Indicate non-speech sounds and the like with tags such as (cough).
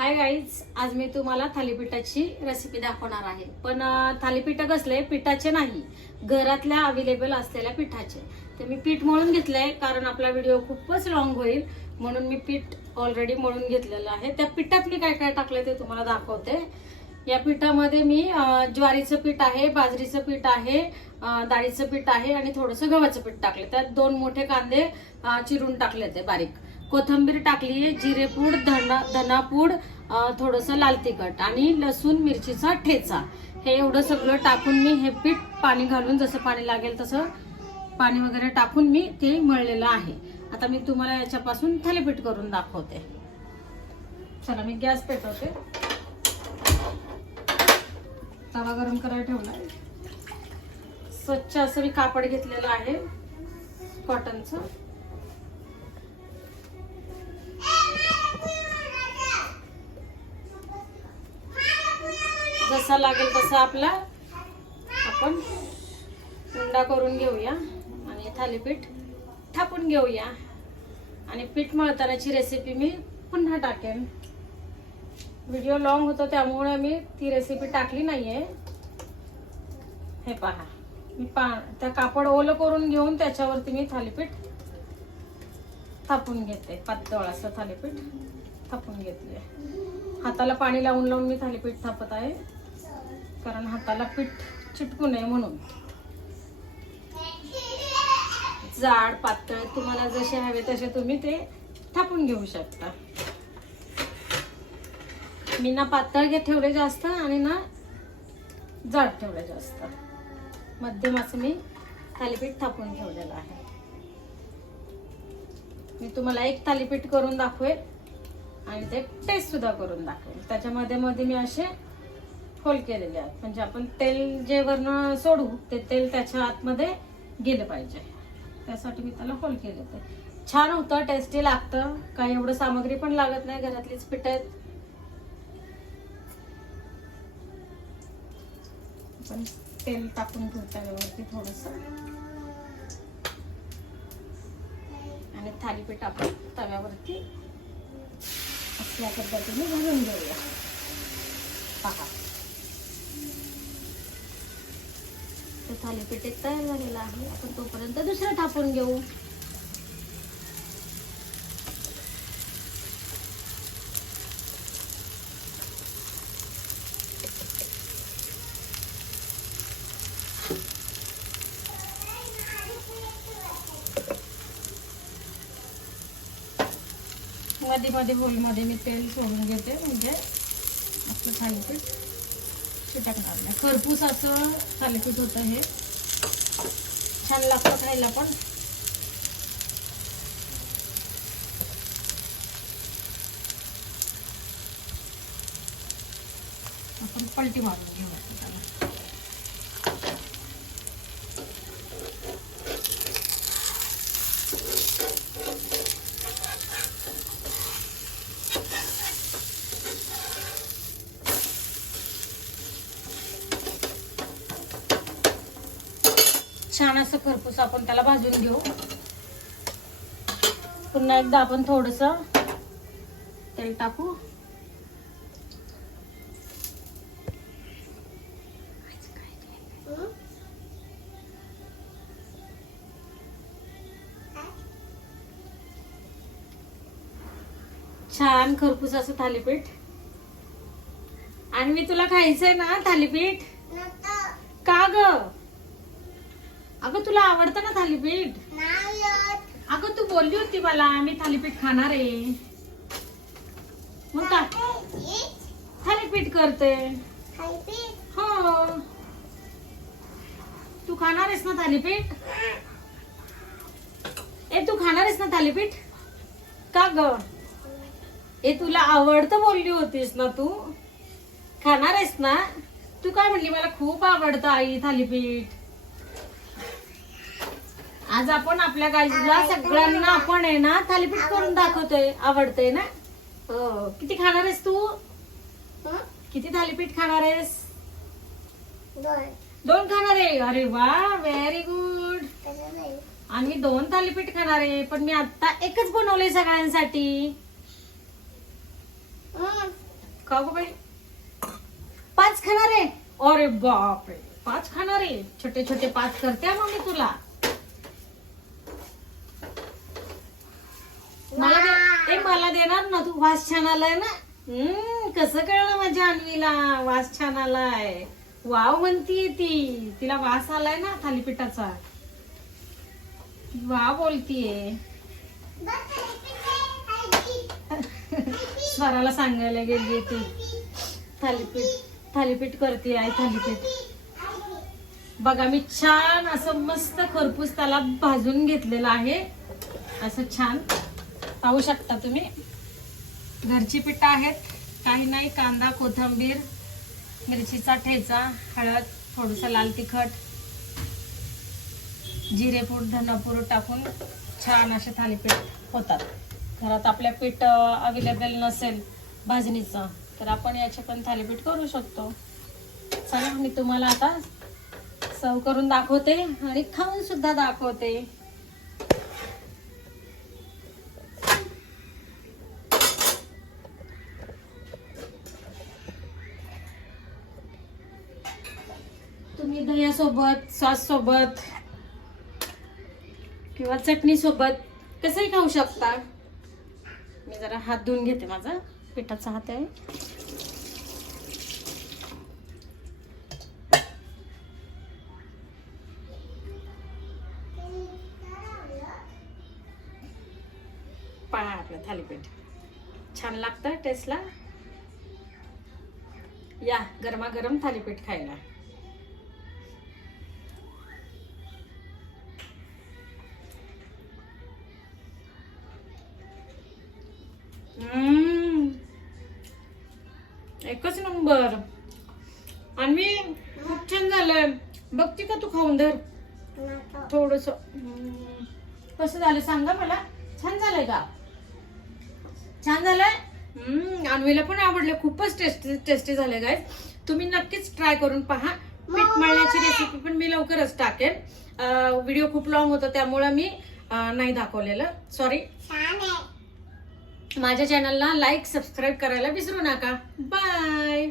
Hi guys आज मी तुम्हाला थालीपीठाची recipe दाखवणार आहे. पण थालीपीठ कसले पिठाचे नाही. घरातल्या अवेलेबल असलेल्या पिठाचे. तर मी पीठ मळून घेतलंय कारण आपला व्हिडिओ खूपच लॉंग होईल. म्हणून मी पीठ ऑलरेडी मळून घेतलेलं आहे. त्या पिठात मी काय काय टाकलंय ते तुम्हाला दाखवते. या पिठामध्ये मी ज्वारीचं पीठ आहे बाजरीचं पीठ आहे डाळीचं पीठ आहे आणि थोडंसं गव्हाचं पीठ टाकलं त्यात दोन मोठे कांदे चिरून टाकले ते बारीक. कोथंबीर टाकली आहे जिरेपूड धना धनापूड थोडंसं लाल तिखट आणि लसूण मिरचीचा ठेचा. हे एवढं सगळं टाकून मी हे पीठ पाणी घालून जसं पाणी लागेल तसं पाणी वगैरे टाकून मी ते मळलेलं आहे. आता मी तुम्हाला याच्यापासून थालीपीठ करून दाखवते. चला मी गॅस पेटवते. तवा गरम करायला ठेवला स्वच्छ असं मी कापड घेतलेलं आहे कॉटनचं. जसा लागेल तसा आपला आपण उंडा करून घेऊया आणि थालीपीठ थापून घेऊया. आणि पीठ मळतानाची रेसिपी मी पुन्हा टाकेन. व्हिडिओ लॉंग होतो त्यामुळे मी ती रेसिपी टाकली नाहीये. हे पहा मी पा त्या कापड ओलं करून घेऊन त्याच्यावरती मी थालीपीठ थापून घेते. पातळ असं थालीपीठ थापून घेतले हाताला पाणी लावून लावून मी थालीपीठ थापत आहे. कारण हाताला पीठ चिटकू नये म्हणून. जाड पातळ तुम्हाला जसे हवे तसे तुम्ही ते थापून घेऊ शकता. मी ना पातळ घेत ठेवले जास्त आणि ना जाड ठेवले जास्त. मध्यमाचं मी थालीपीठ थापून ठेवलेलं आहे. मी तुम्हाला एक थालीपीठ करून दाखवेल आणि ते टेस्ट सुद्धा करून दाखवेल. त्याच्यामध्ये मध्ये मी असे होल केलेले आहेत. म्हणजे आपण तेल जे वरनं सोडू ते तेल त्याच्या आतमध्ये गेलं पाहिजे. त्यासाठी मी त्याला होल केले ते छान होतं टेस्टी लागतं. काही एवढं सामग्री पण लागत नाही घरातलीच पीठ आहेत. आपण तेल टाकून घेऊ त्याच्यावरती थोडस. आणि थालीपीठ आपण तव्यावरती अशा पद्धतीने घालून घेऊया. पहा. तर थालीपीठ एक तयार झालेलं आहे. आपण तोपर्यंत दुसरं थापून घेऊ. मध्ये मध्ये होलमध्ये मी तेल सोडून घेते म्हणजे आपलं थालीपीठ. चिटकणार नाही खरपूस असं थालीपीठ होतं हे. छान लागतं खायला पण. आपण पलटी मारून घेऊ त्याला. छान असं खरपूस आपण त्याला भाजून घेऊ. पुन्हा एकदा आपण थोडस तेल टाकू. छान खरपूस असं थालीपीठ. आणि मी तुला खायचंय ना थालीपीठ? का ग? अगं तुला आवडतं ना थालीपीठ? अगं तू बोलली होती मला मी थालीपीठ खाणार आहे. मग का थालीपीठ करते. हो. तू खाणार आहेस ना थालीपीठ? ए तू खाणार आहेस ना थालीपीठ? का ग? ए तुला आवडतं बोलली होतीस ना तू? खाणार आहेस ना? तू काय म्हणली मला खूप आवडतं आई थालीपीठ. आज आपण आपल्या गाईला सगळ्यांना आपण आहे ना थालीपीठ करून दाखवतोय. आवडतंय ना? हो किती खाणार आहेस तू? किती थालीपीठ खाणार आहेस? दोन. खाणार आहे. अरे वा व्हेरी गुड मी दोन थालीपीठ खाणार आहे. पण मी आता एकच बनवलंय सगळ्यांसाठी. का गं बाई? पाच खाणार आहे. अरे बापरे पाच खाणार आहे. छोटे छोटे पाच करते हा मम्मी तुला मला दे- ए मला देणार ना? तू वास छान आलाय ना? हम्म कसं कळलं माझ्या अन्वीला? वास छान आलाय वाव म्हणतीये ती. तिला वास आलाय ना थालीपीठाचा. वा बोलतीये. (laughs) स्वराला सांगायला गेली ती. थालीपीठ थालीपीठ करते आई थालीपीठ. बघा मी छान असं मस्त खरपूस त्याला भाजून घेतलेलं आहे. असं छान. पाहू शकता तुम्ही. घरची पिठं आहेत. काही नाही कांदा कोथिंबीर मिरचीचा ठेचा हळद थोडंसं लाल तिखट जिरेपूड धनपूर टाकून छान असे थालीपीठ होतात. घरात आपल्या पीठ अवेलेबल नसेल भाजणीचं तर आपण याचे पण थालीपीठ करू शकतो. चला मी तुम्हाला आता सर्व करून दाखवते आणि खाऊन सुद्धा दाखवते. तुम्ही दह्यासोबत सॉस सोबत किंवा चटणी सोबत कसंही खाऊ शकता. मी जरा हात धुवून घेते माझा. पिठाचा हात आहे. पहा आपलं थालीपीठ. छान लागतं टेस्टला. या गरमागरम थालीपीठ खायला. नंबर आणि खूप छान झालंय. बघते का तू खाऊन धर. थोडस. कसं झालं सांगा मला. छान झालंय का? छान झालंय? अन्वीला पण आवडलं. खूपच टेस्टी टेस्टी झाले गाय तुम्ही नक्कीच ट्राय करून पहा. पीठ मळण्याची रेसिपी पण मी लवकरच टाकेन. व्हिडिओ खूप लॉंग होता त्यामुळे मी नाही दाखवलेलं. सॉरी माझ्या चॅनलला लाईक सबस्क्राईब करायला विसरू नका. बाय